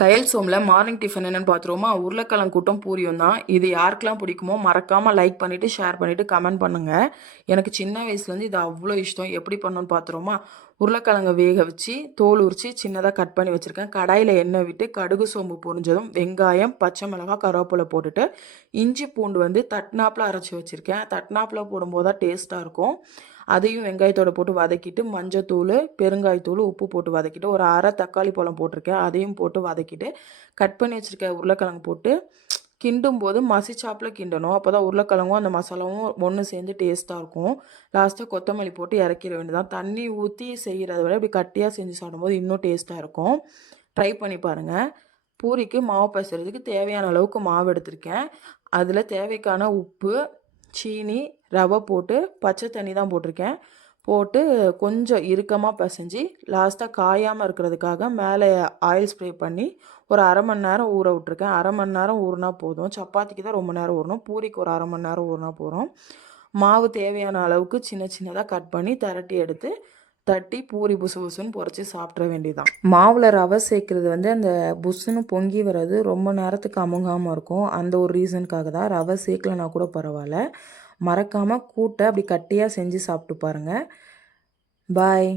கயல் சோமில் morning tiffin என்னென்னு பார்த்துருவோமா? உருளைக்கிழங்கு கூட்டும் பூரியும் தான். இது யாருக்கெல்லாம் பிடிக்குமோ மறக்காமல் லைக் பண்ணிவிட்டு ஷேர் பண்ணிவிட்டு கமெண்ட் பண்ணுங்கள். எனக்கு சின்ன வயசுலேருந்து இது அவ்வளோ இஷ்டம். எப்படி பண்ணணும்னு பார்த்துருவோமா? உருளைக்கிழங்கை வேக வச்சு தோல் உரித்து சின்னதாக கட் பண்ணி வச்சுருக்கேன். கடாயில் எண்ணெய் விட்டு கடுகு சோம்பு பொரிஞ்சதும் வெங்காயம், பச்சை மிளகாய், கருவேப்பிலை போட்டுட்டு இஞ்சி பூண்டு தட்டினாப்பில் அரைச்சி வச்சுருக்கேன். தட்டினாப்பில் போடும்போது தான் டேஸ்ட்டாக இருக்கும். அதையும் வெங்காயத்தோடு போட்டு வதக்கிட்டு மஞ்சத்தூள், பெருங்காயத்தூள், உப்பு போட்டு வதக்கிட்டு ஒரு அரை தக்காளி பழம் போட்டிருக்கேன். அதையும் போட்டு வதக்கிட்டு கட் பண்ணி வச்சுருக்க உருளைக்கிழங்கு போட்டு கிண்டும் போது மசிச்சாப்பில் கிண்டணும். அப்போ தான் உருளைக்கிழங்கும் அந்த மசாலாவும் ஒன்று சேர்ந்து டேஸ்ட்டாக இருக்கும். லாஸ்ட்டாக கொத்தமல்லி போட்டு இறக்கிற வேண்டியதான். தண்ணி ஊற்றி செய்கிறத விட இப்படி கட்டியாக செஞ்சு சாப்பிடும்போது இன்னும் டேஸ்ட்டாக இருக்கும். ட்ரை பண்ணி பாருங்கள். பூரிக்கு மாவு பிசைறதுக்கு தேவையான அளவுக்கு மாவு எடுத்திருக்கேன். அதில் தேவைக்கான உப்பு, சீனி, ரவை போட்டு பச்சை தண்ணி தான் போட்டிருக்கேன். போட்டு கொஞ்சம் இறுக்கமாக பிசைஞ்சு லாஸ்ட்டாக காயாமல் இருக்கிறதுக்காக மேலே ஆயில் ஸ்ப்ரே பண்ணி ஒரு அரை மணி நேரம் ஊற விட்ருக்கேன். அரை மணி நேரம் ஊறினா போதும். சப்பாத்திக்கு தான் ரொம்ப நேரம் ஊறணும். பூரிக்கு ஒரு அரை மணி நேரம் ஊறினா போதும். மாவு தேவையான அளவுக்கு சின்ன சின்னதாக கட் பண்ணி திரட்டி எடுத்து தட்டி பூரி புசு புசுன்னு பொறிச்சி சாப்பிட்ற வேண்டியதான். மாவில் ரவை சேர்க்குறது அந்த புசுன்னு பொங்கி வர்றது ரொம்ப நேரத்துக்கு அமுங்காமல் இருக்கும். அந்த ஒரு ரீசனுக்காக தான். ரவை சேர்க்கலனா கூட பரவாயில்ல. மறக்காமல் கூட்டை அப்படி கட்டியாக செஞ்சு சாப்பிட்டு பாருங்கள். பாய்.